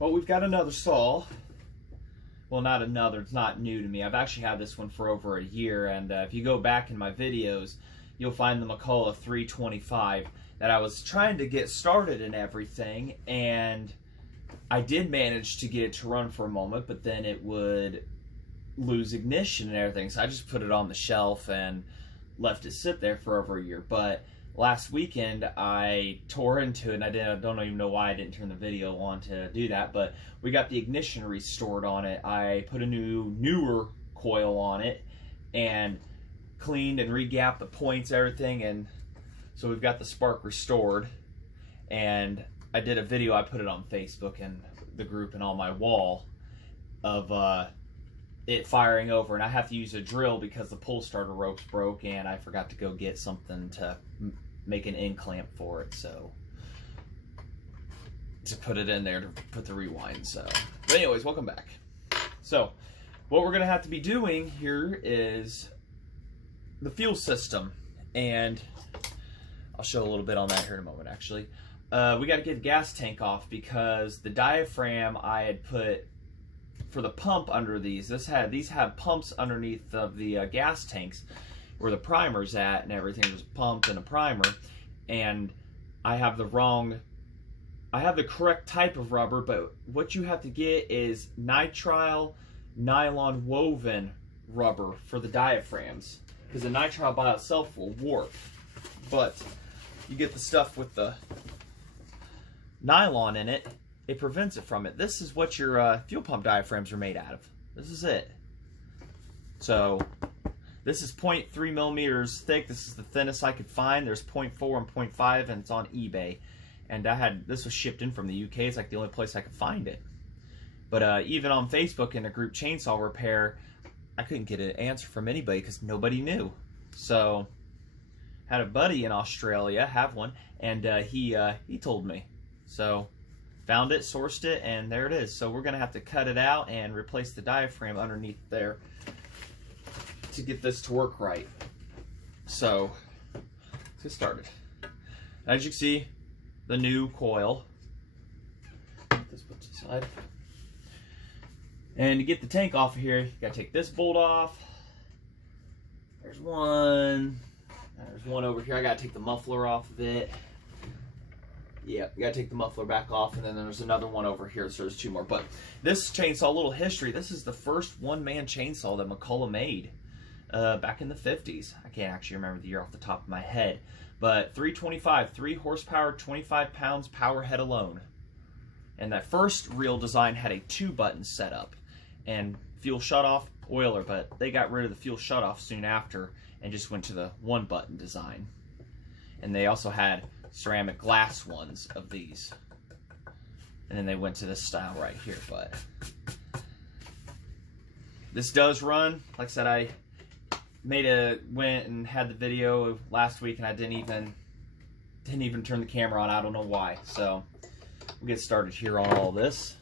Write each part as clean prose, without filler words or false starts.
Well, we've got another saw. Well, not another. It's not new to me. I've actually had this one for over a year, and if you go back in my videos, you'll find the McCulloch 325 that I was trying to get started and everything, and I did manage to get it to run for a moment, but then it would lose ignition and everything, so I just put it on the shelf and left it sit there for over a year. But last weekend I tore into it, and I don't even know why I didn't turn the video on to do that, but we got the ignition restored on it. I put a newer coil on it and cleaned and regapped the points, everything, and so we've got the spark restored. And I did a video, I put it on Facebook and the group and on my wall of it firing over, and I have to use a drill because the pull starter rope's broke, and I forgot to go get something to make an end clamp for it, so to put it in there to put the rewind. So, but anyways, welcome back. So what we're gonna have to be doing here is the fuel system, and I'll show a little bit on that here in a moment. Actually, we got to get the gas tank off because the diaphragm I had put for the pump under these have pumps underneath of the gas tanks where the primer's at and everything. There's a pump and a primer, and I have the correct type of rubber, but what you have to get is nitrile nylon woven rubber for the diaphragms, because the nitrile by itself will warp, but you get the stuff with the nylon in it, it prevents it from it. This is what your fuel pump diaphragms are made out of. This is it. So this is 0.3 millimeters thick. This is the thinnest I could find. There's 0.4 and 0.5, and it's on eBay. And this was shipped in from the UK. It's like the only place I could find it. But even on Facebook in a group chainsaw repair, I couldn't get an answer from anybody because nobody knew. So had a buddy in Australia have one, and he told me. So found it, sourced it, and there it is. So we're gonna have to cut it out and replace the diaphragm underneath there to get this to work right. So let's get started. As you can see, the new coil. This puts aside. And to get the tank off of here, you gotta take this bolt off. There's one. There's one over here. I gotta take the muffler off of it. Yeah, you gotta take the muffler back off, and then there's another one over here, so there's two more. But this chainsaw, a little history, this is the first one-man chainsaw that McCulloch made back in the 50s. I can't actually remember the year off the top of my head, but 325, 3 horsepower, 25 pounds, power head alone. And that first real design had a 2-button setup and fuel shutoff, oiler, but they got rid of the fuel shutoff soon after and just went to the 1-button design. And they also had ceramic glass ones of these, and then they went to this style right here. But this does run. Like I said, I went and had the video last week, and I didn't even turn the camera on. I don't know why. So we'll get started here on all this.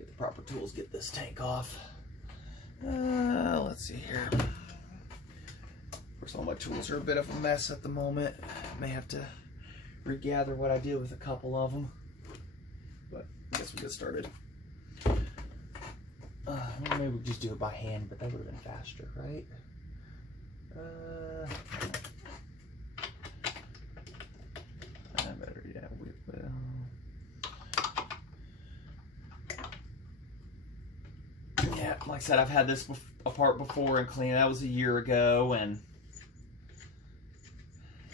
Get the proper tools, get this tank off. Let's see here. Of course, all my tools are a bit of a mess at the moment. May have to regather what I did with a couple of them, but I guess we'll get started. Maybe we'll just do it by hand, but that would have been faster, right? I better, yeah, we will. Yeah, like I said, I've had this apart before and cleaned. That was a year ago, and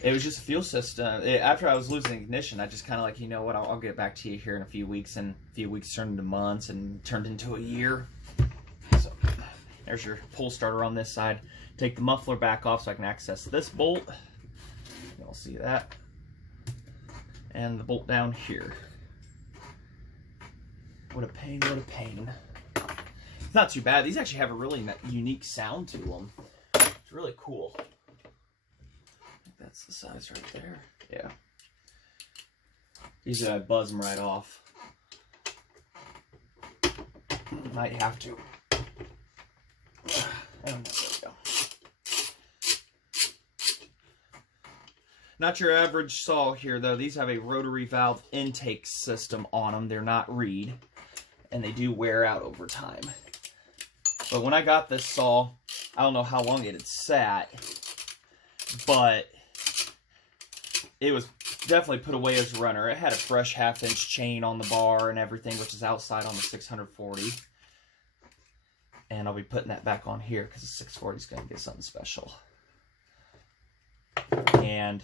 it was just a fuel system. After I was losing ignition, I just kind of like, you know what, I'll get back to you here in a few weeks, and a few weeks turned into months and turned into a year. So there's your pull starter on this side. Take the muffler back off so I can access this bolt. You'll see that. And the bolt down here. What a pain, what a pain. It's not too bad. These actually have a really unique sound to them. It's really cool. That's the size right there. Yeah. These buzz them right off. Might have to. And there we go. Not your average saw here, though. These have a rotary valve intake system on them. They're not reed. and they do wear out over time. But when I got this saw, I don't know how long it had sat, but it was definitely put away as a runner. It had a fresh 1/2-inch chain on the bar and everything, which is outside on the 640. And I'll be putting that back on here because the 640 is going to get something special. And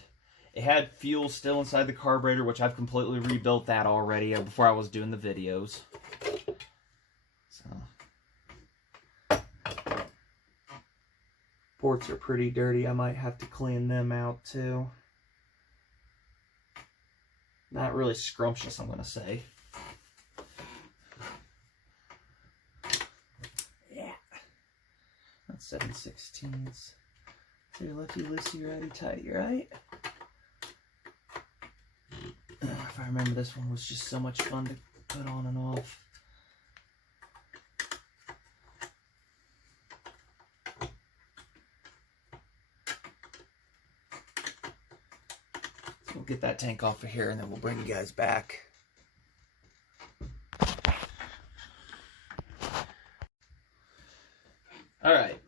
it had fuel still inside the carburetor, which I've completely rebuilt that already before I was doing the videos. So, ports are pretty dirty. I might have to clean them out too. Not really scrumptious, I'm going to say. Yeah. That's 7/16. So you're lefty, loosey, righty, tighty, right? If I remember, this one was just so much fun to put on and off. So we'll get that tank off of here and then we'll bring you guys back. All right.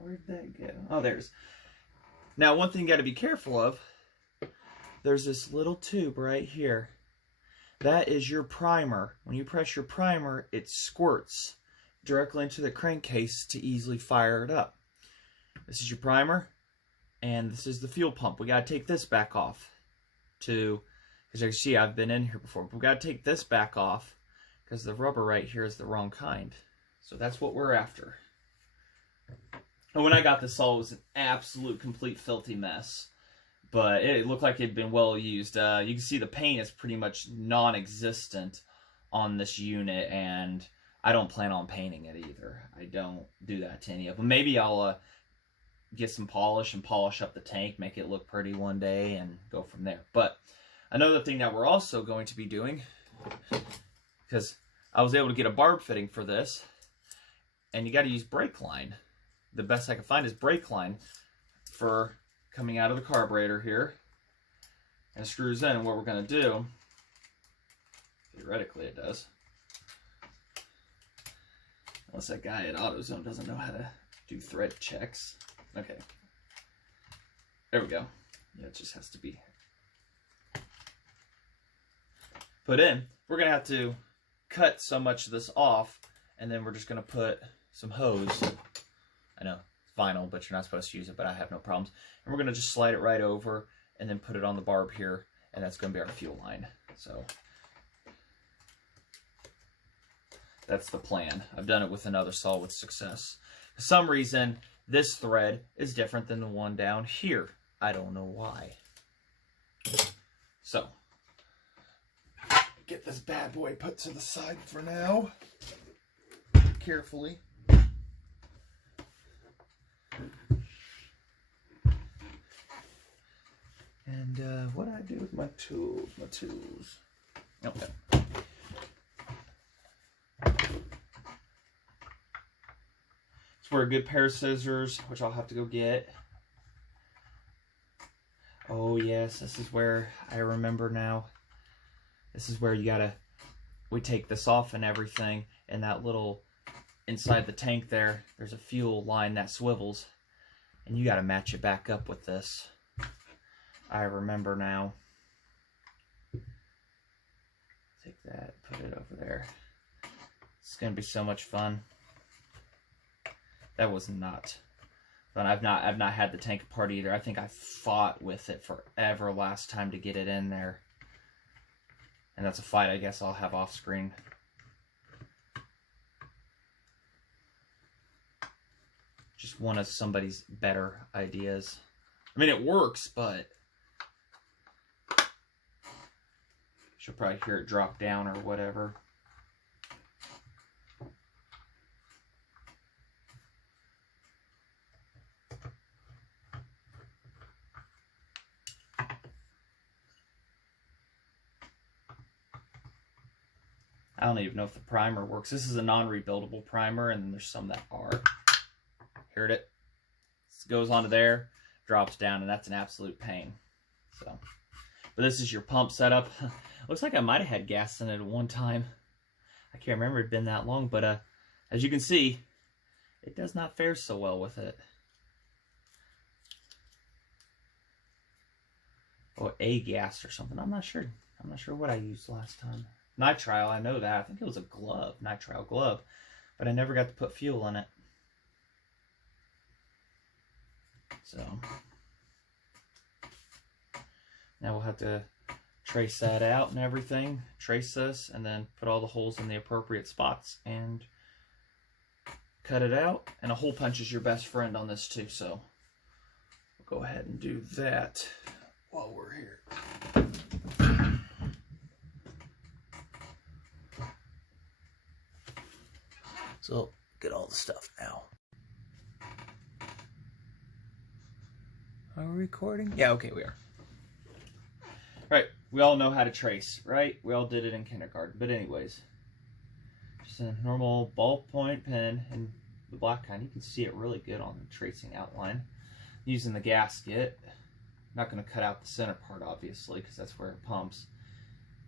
Where'd that go? Oh, there's. Now, one thing you got to be careful of, there's this little tube right here. That is your primer. When you press your primer, it squirts directly into the crankcase to easily fire it up. This is your primer, and this is the fuel pump. We got to take this back off to, because you can see I've been in here before, but we got to take this back off because the rubber right here is the wrong kind. So that's what we're after. And when I got this saw, it was an absolute complete filthy mess, but it looked like it had been well used. You can see the paint is pretty much non-existent on this unit, and I don't plan on painting it either. I don't do that to any of them. Maybe I'll get some polish and polish up the tank, make it look pretty one day, and go from there. But another thing that we're also going to be doing, because I was able to get a barb fitting for this, and you got to use brake line. The best I can find is brake line for coming out of the carburetor here, and it screws in. And what we're going to do, theoretically it does, unless that guy at AutoZone doesn't know how to do thread checks. Okay, there we go. Yeah, it just has to be put in. We're going to have to cut so much of this off, and then we're just going to put some hose. I know it's vinyl, but you're not supposed to use it, but I have no problems. And we're going to just slide it right over and then put it on the barb here, and that's going to be our fuel line. So that's the plan. I've done it with another saw with success. For some reason, this thread is different than the one down here. I don't know why. So, get this bad boy put to the side for now. Carefully. And what do I do with my tools? Okay. It's for a good pair of scissors, which I'll have to go get. Oh yes, this is where I remember now. This is where you gotta, we take this off and everything, and that little, inside the tank there's a fuel line that swivels, and you gotta match it back up with this. I remember now. Take that, put it over there. It's gonna be so much fun. That was not fun. I've not had the tank apart either. I think I fought with it forever last time to get it in there. And that's a fight I guess I'll have off screen. Just one of somebody's better ideas. I mean, it works, but you'll probably hear it drop down or whatever. I don't even know if the primer works. This is a non-rebuildable primer, and then there's some that are. Heard it? This goes onto there, drops down, and that's an absolute pain. So, but this is your pump setup. Looks like I might have had gas in it at one time. I can't remember, it'd been that long, but as you can see, it does not fare so well with it. Or a gas or something. I'm not sure. I'm not sure what I used last time. Nitrile, I know that. I think it was a glove, nitrile glove, but I never got to put fuel in it. So now we'll have to trace that out and everything, trace this, and then put all the holes in the appropriate spots and cut it out. And a hole punch is your best friend on this too, so we'll go ahead and do that while we're here. So get all the stuff now. Are we recording? Yeah, okay, we are. All right, we all know how to trace, right? We all did it in kindergarten. But anyways, just a normal ballpoint pen, and the black kind, you can see it really good on the tracing outline. Using the gasket. Not going to cut out the center part, obviously, because that's where it pumps.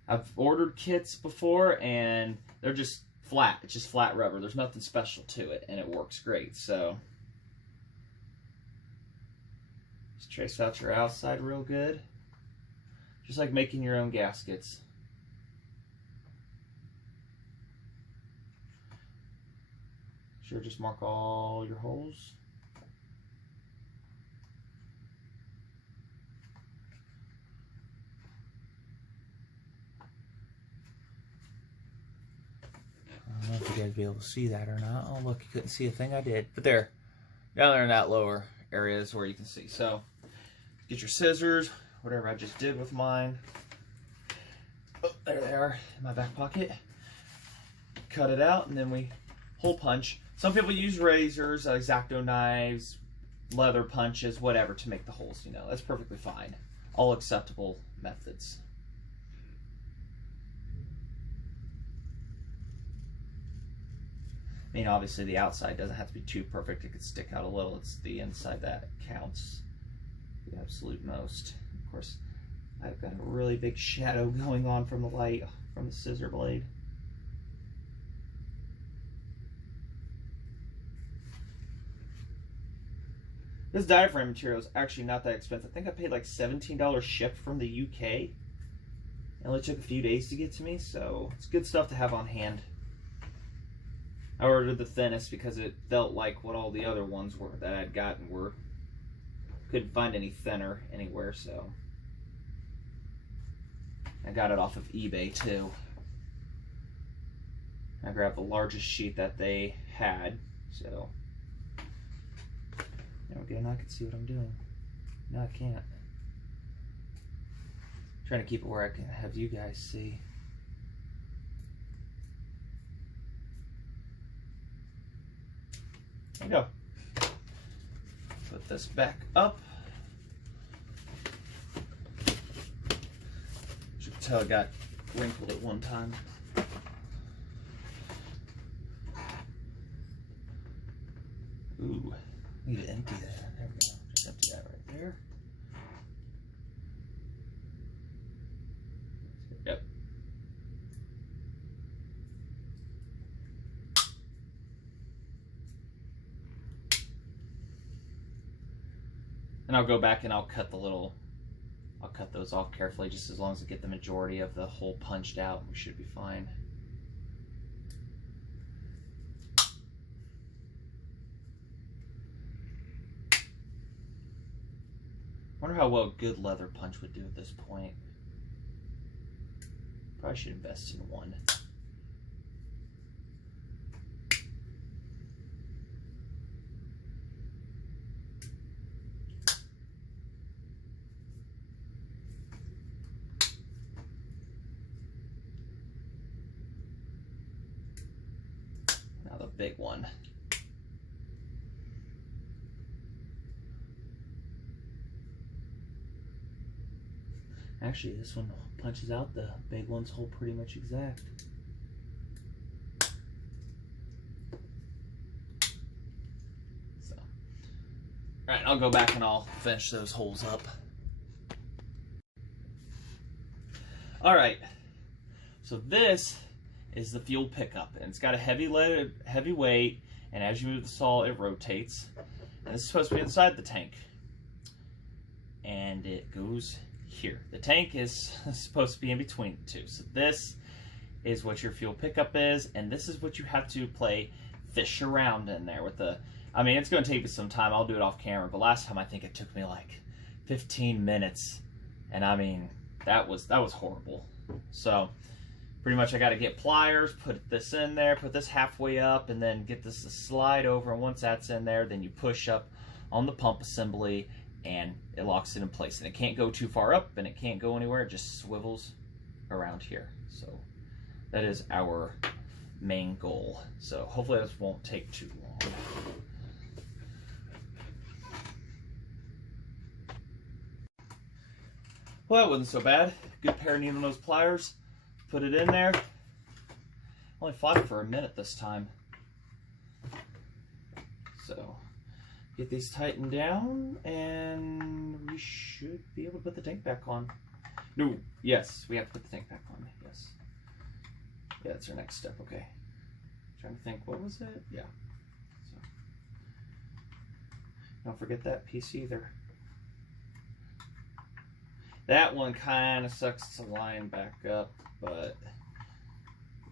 I've ordered kits before, and they're just flat. It's just flat rubber. There's nothing special to it, and it works great. So just trace out your outside real good. Just like making your own gaskets. Sure, just mark all your holes. I don't know if you guys be able to see that or not. Oh, look, you couldn't see a thing I did. But there, down there in that lower area is where you can see. So, get your scissors, whatever I just did with mine. Oh, there they are in my back pocket. Cut it out, and then we hole punch. Some people use razors, X-Acto knives, leather punches, whatever, to make the holes. You know, that's perfectly fine. All acceptable methods. I mean, obviously the outside doesn't have to be too perfect. It could stick out a little. It's the inside that counts the absolute most. Of course, I've got a really big shadow going on from the light, from the scissor blade. This diaphragm material is actually not that expensive. I think I paid like $17 shipped from the UK. It only took a few days to get to me, so it's good stuff to have on hand. I ordered the thinnest because it felt like what all the other ones were that I'd gotten were. Couldn't find any thinner anywhere, so I got it off of eBay too. I grabbed the largest sheet that they had, so there we go. Now I can see what I'm doing. No, I can't. I'm trying to keep it where I can have you guys see. There you go. Put this back up. As you can tell, it got wrinkled at one time. Ooh, I need to empty that. There we go. Just empty that right there. Yep. And I'll go back and I'll cut those off carefully, just as long as I get the majority of the hole punched out. We should be fine. Wonder how well a good leather punch would do at this point. Probably should invest in one. Now the big one. Actually, this one punches out the big one's hole pretty much exact. So, all right, I'll go back and I'll finish those holes up. All right, so this is the fuel pickup, and it's got a heavy weight, and as you move the saw, it rotates. And this is supposed to be inside the tank, and it goes here. The tank is supposed to be in between the two. So this is what your fuel pickup is, and this is what you have to fish around in there with the. I mean, it's going to take me some time. I'll do it off camera, but last time I think it took me like 15 minutes, and I mean that was horrible. So pretty much I got to get pliers, put this in there, put this halfway up, and then get this to slide over. And once that's in there, then you push up on the pump assembly, and it locks it in place. And it can't go too far up, and it can't go anywhere. It just swivels around here. So that is our main goal. So hopefully this won't take too long. Well, that wasn't so bad. Good pair of needle nose pliers. Put it in there. Only fought it for a minute this time. So get these tightened down, and we should be able to put the tank back on. No, yes, we have to put the tank back on. Yes. Yeah, that's our next step. Okay. Trying to think, what was it? Yeah. So don't forget that piece either. That one kind of sucks to line back up, but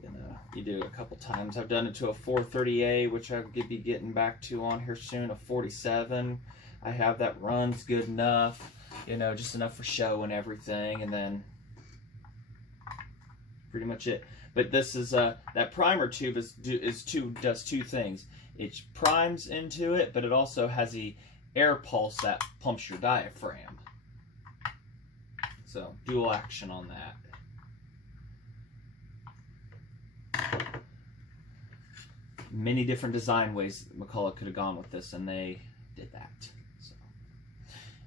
you know, you do it a couple times. I've done it to a 430A, which I'll be getting back to on here soon, a 47. I have that runs good enough, you know, just enough for show and everything, and then pretty much it. But this is that primer tube does two things. It primes into it, but it also has the air pulse that pumps your diaphragm. So dual action on that. Many different design ways McCulloch could have gone with this, and they did that. So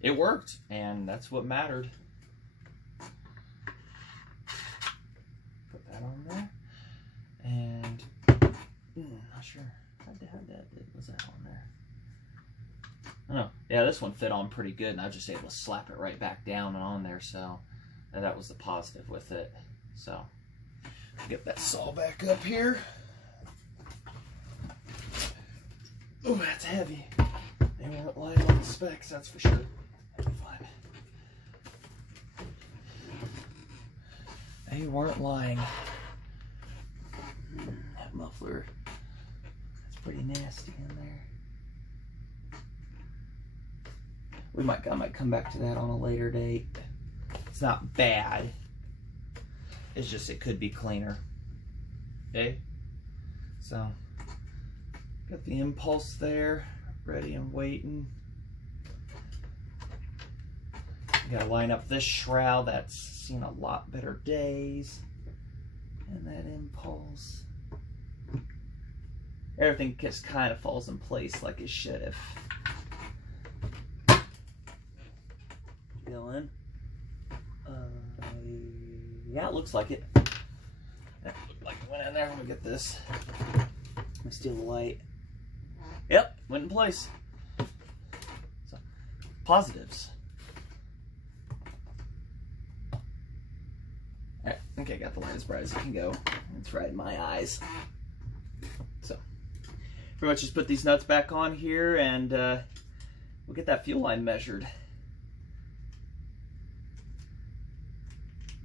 it worked, and that's what mattered. Put that on there, and not sure how that was that on there. I don't know. Yeah, this one fit on pretty good, and I was just able to slap it right back down and on there. So that was the positive with it. So get that saw back up here. Oh, that's heavy. They weren't lying on the specs, that's for sure. That'd be fine. They weren't lying. That muffler, that's pretty nasty in there. I might come back to that on a later date. It's not bad. It's just it could be cleaner. Okay? So got the impulse there, ready and waiting. Gotta line up this shroud that's seen a lot better days. And that impulse. Everything just kind of falls in place like it should have. Dylan. Yeah, it looks like it. That looked like it went in there. Let me get this. Let me steal the light. Yep, went in place. So, positives. Alright, okay, got the light as bright as it can go. It's right in my eyes. So, pretty much just put these nuts back on here, and we'll get that fuel line measured.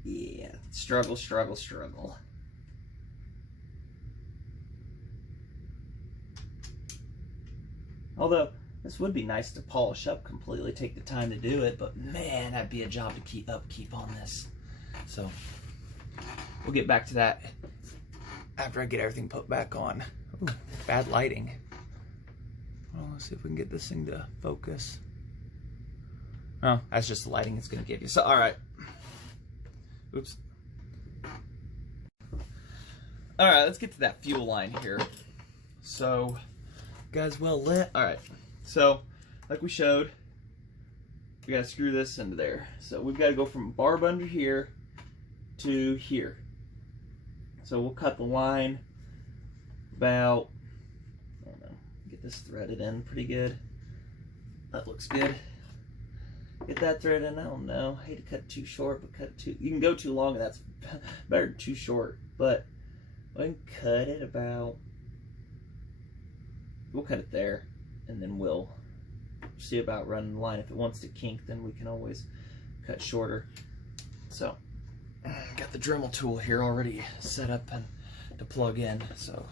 Yeah, struggle, struggle, struggle. Although, this would be nice to polish up completely, take the time to do it, but man, that'd be a job to keep on this. So, we'll get back to that after I get everything put back on. Ooh, bad lighting. Well, let's see if we can get this thing to focus. Oh, that's just the lighting it's going to give you. So, alright. Oops. Alright, let's get to that fuel line here. So, guys, well lit. Alright, so, like we showed, we got to screw this into there. So, we've got to go from barb under here to here. So, we'll cut the line about, I don't know, get this threaded in pretty good. That looks good. Get Get that thread in. I don't know. I hate to cut it too short, but cut it too. You can go too long, and that's better than too short. But I can cut it about. We'll cut it there, and then we'll see about running the line. If it wants to kink, then we can always cut shorter. So, got the Dremel tool here already set up and to plug in. So,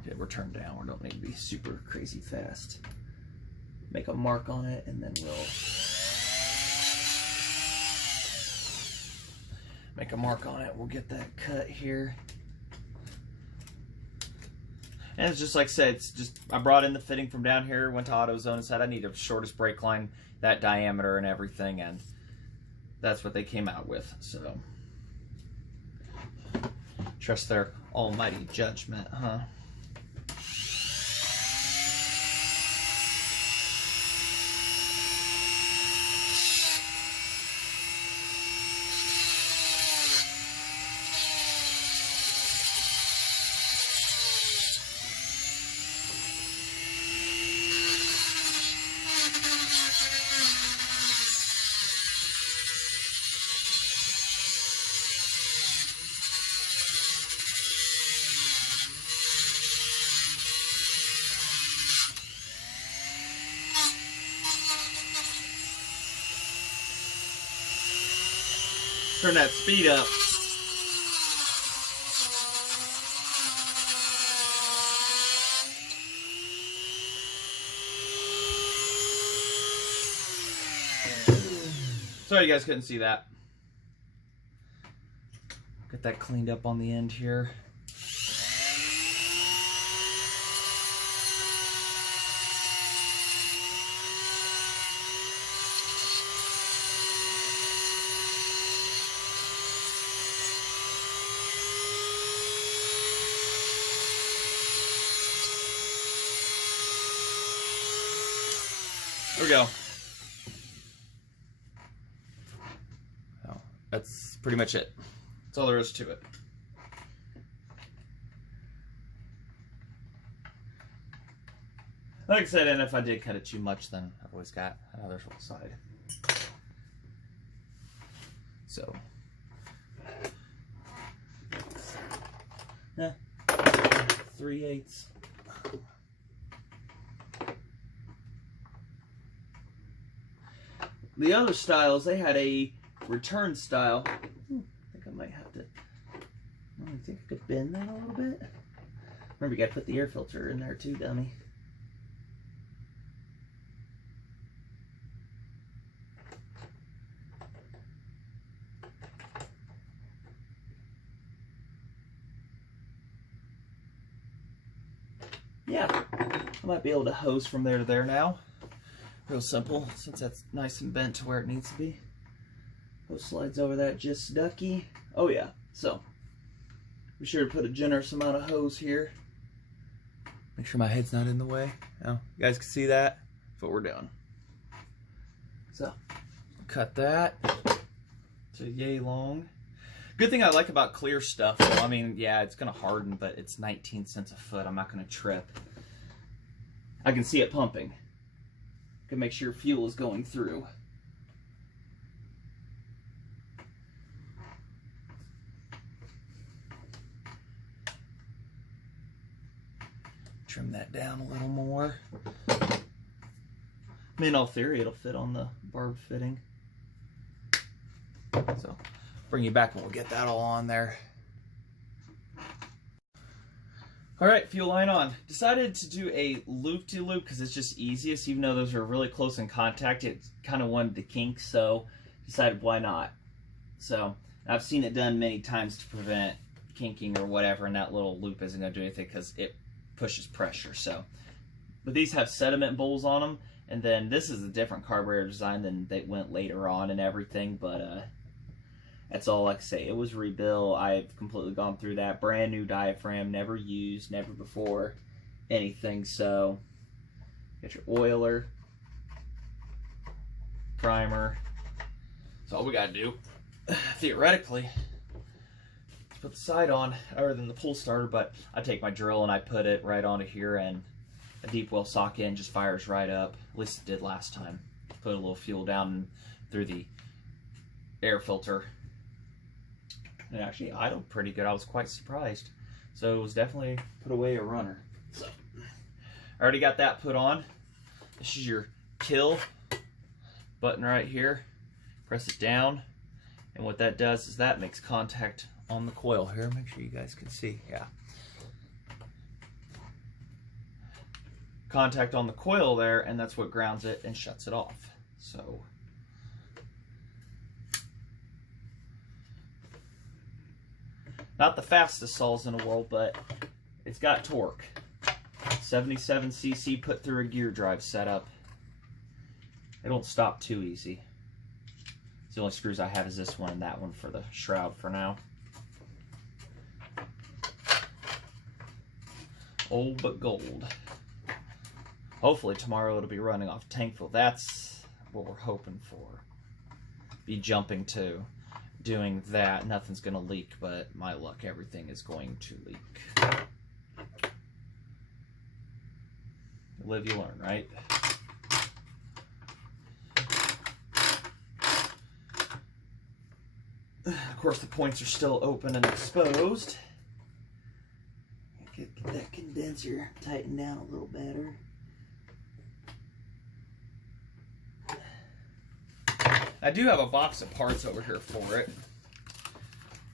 okay, we're turned down. We don't need to be super crazy fast. Make a mark on it, and then we'll make a mark on it. We'll get that cut here. And it's just like I said, it's just, I brought in the fitting from down here, went to AutoZone and said I need a shortest brake line, that diameter and everything, and that's what they came out with. So, trust their almighty judgment, huh? Turn that speed up. Sorry you guys couldn't see that. Get that cleaned up on the end here. There we go. Oh, that's pretty much it. That's all there is to it. Like I said, and if I did cut it too much, then I've always got another side. So, yeah, 3/8. The other styles, they had a return style. I think I might have to. I think I could bend that a little bit. Remember, you got to put the air filter in there too, dummy. Yeah, I might be able to hose from there to there now. Real simple, since that's nice and bent to where it needs to be. Hose slides over that just ducky. Oh yeah, so be sure to put a generous amount of hose here. Make sure my head's not in the way. Oh, you guys can see that? That's what we're doing. So, cut that to yay long. Good thing I like about clear stuff, though, I mean, yeah, it's gonna harden, but it's 19 cents a foot. I'm not gonna trip. I can see it pumping. Can make sure fuel is going through. Trim that down a little more. I mean, in all theory, it'll fit on the barb fitting. So, bring you back and we'll get that all on there. Alright, fuel line on. Decided to do a loop-de-loop because it's just easiest, even though those are really close in contact. It kind of wanted to kink, so decided why not. So, I've seen it done many times to prevent kinking or whatever, and that little loop isn't going to do anything because it pushes pressure. So, but these have sediment bowls on them, and then this is a different carburetor design than they went later on and everything, but that's all. Like I say, it was rebuilt. I've completely gone through that. Brand new diaphragm, never used, never before anything. So, get your oiler, primer. That's all we got to do. Theoretically, let's put the side on, other than the pull starter, but I take my drill and I put it right onto here, and a deep well socket just fires right up. At least it did last time. Put a little fuel down through the air filter. It actually idled pretty good. I was quite surprised. So it was definitely put away a runner. So I already got that put on. This is your kill button right here. Press it down, and what that does is that makes contact on the coil here. Make sure you guys can see. Yeah. Contact on the coil there, and that's what grounds it and shuts it off. So not the fastest saws in the world, but it's got torque. 77cc put through a gear drive setup. It don't stop too easy. The only screws I have is this one and that one for the shroud for now. Old but gold. Hopefully tomorrow it'll be running off tank fuel. That's what we're hoping for. Be jumping to doing that. Nothing's going to leak, but my luck, everything is going to leak. You live, you learn, right? Of course, the points are still open and exposed. Get that condenser tightened down a little better. I do have a box of parts over here for it.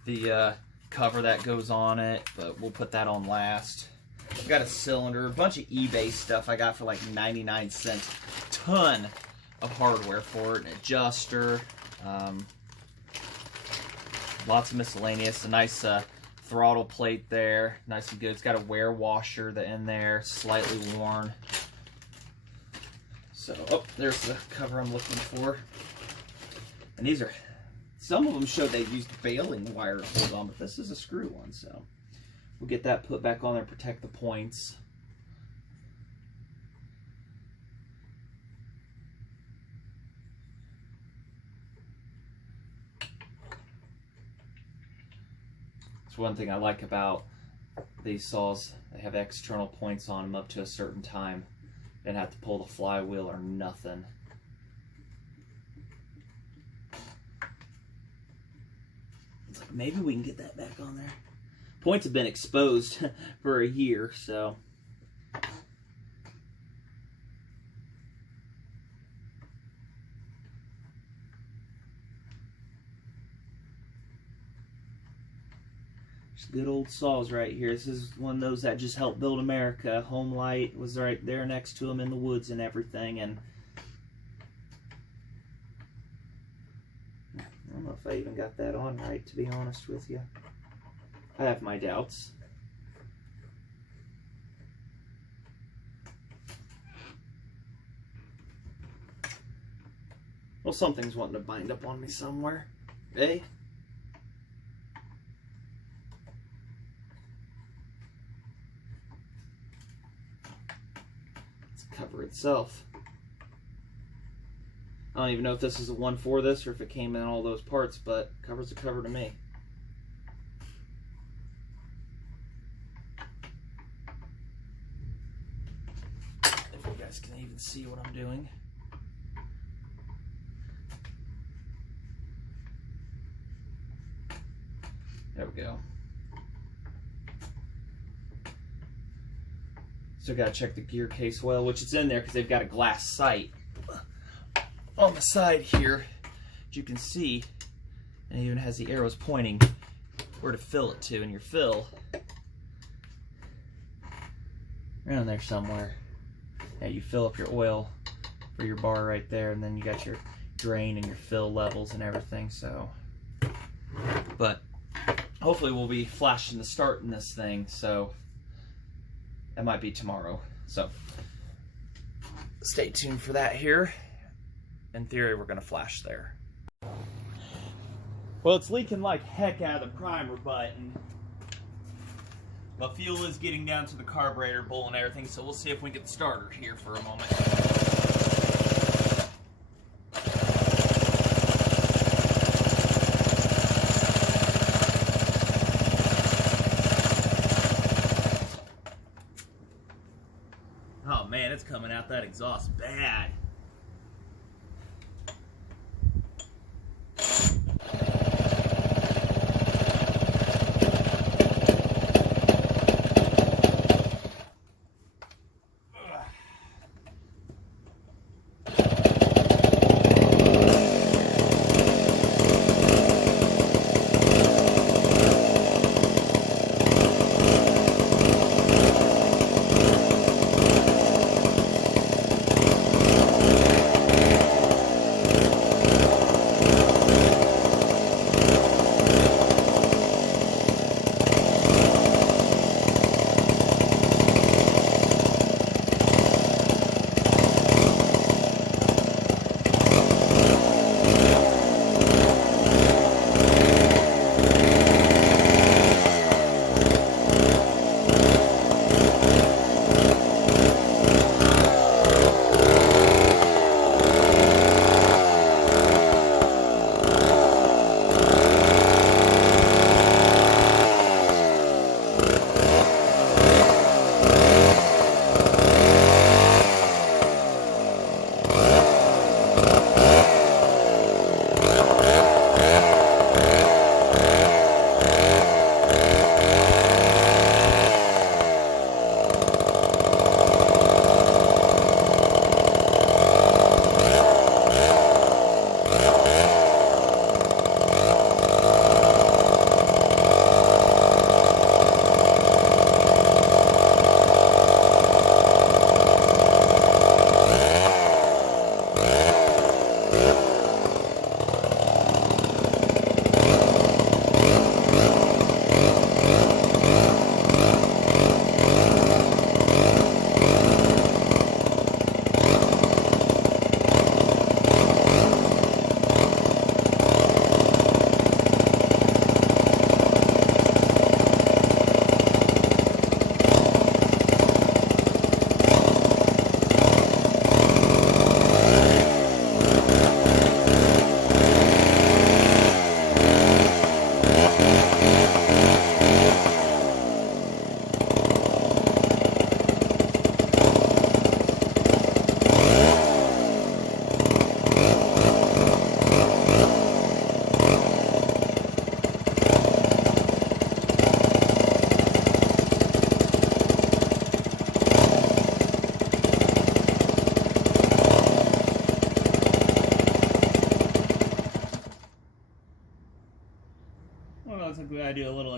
The cover that goes on it, but we'll put that on last. I've got a cylinder, a bunch of eBay stuff I got for like 99 cents. Ton of hardware for it, an adjuster. Lots of miscellaneous. A nice throttle plate there, nice and good. It's got a wear washer in there, slightly worn. So, oh, there's the cover I'm looking for. And these are, some of them showed they used baling wire to hold on, but this is a screw one, so we'll get that put back on there, protect the points. It's one thing I like about these saws. They have external points on them up to a certain time. Didn't have to pull the flywheel or nothing. It's like, maybe we can get that back on there. Points have been exposed for a year, so. Good old saws right here. This is one of those that just helped build America. Home Light was right there next to them in the woods and everything. And I don't know if I even got that on right, to be honest with you. I have my doubts. Well, something's wanting to bind up on me somewhere. Eh? Cover itself. I don't even know if this is the one for this or if it came in all those parts, but cover's a cover to me. If you guys can even see what I'm doing. There we go. Still gotta check the gear case well, which it's in there because they've got a glass sight on the side here, as you can see, and it even has the arrows pointing where to fill it to, and your fill around there somewhere. Yeah, you fill up your oil for your bar right there, and then you got your drain and your fill levels and everything. So, but hopefully we'll be flashing the start in this thing, so that might be tomorrow. So stay tuned for that here. In theory, we're going to flash there. Well, it's leaking like heck out of the primer button. But fuel is getting down to the carburetor bowl and everything, so we'll see if we can get the starter here for a moment. Oh man, it's coming out that exhaust bad.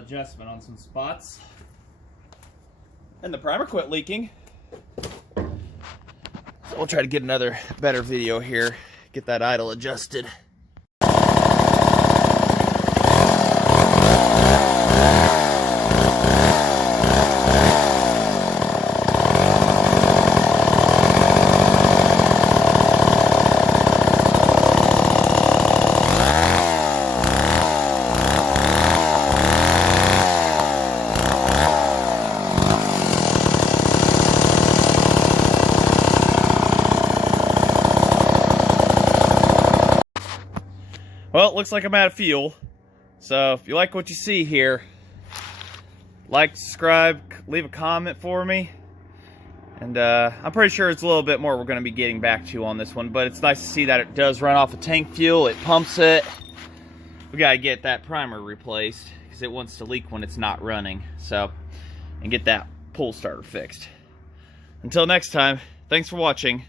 adjustment on some spots. And the primer quit leaking. So we'll try to get another better video here. Get that idle adjusted. Well, it looks like I'm out of fuel. So if you like what you see here, like, subscribe, leave a comment for me. And I'm pretty sure it's a little bit more we're going to be getting back to on this one. But it's nice to see that it does run off of tank fuel. It pumps it. We got to get that primer replaced because it wants to leak when it's not running. So, and get that pull starter fixed. Until next time, thanks for watching.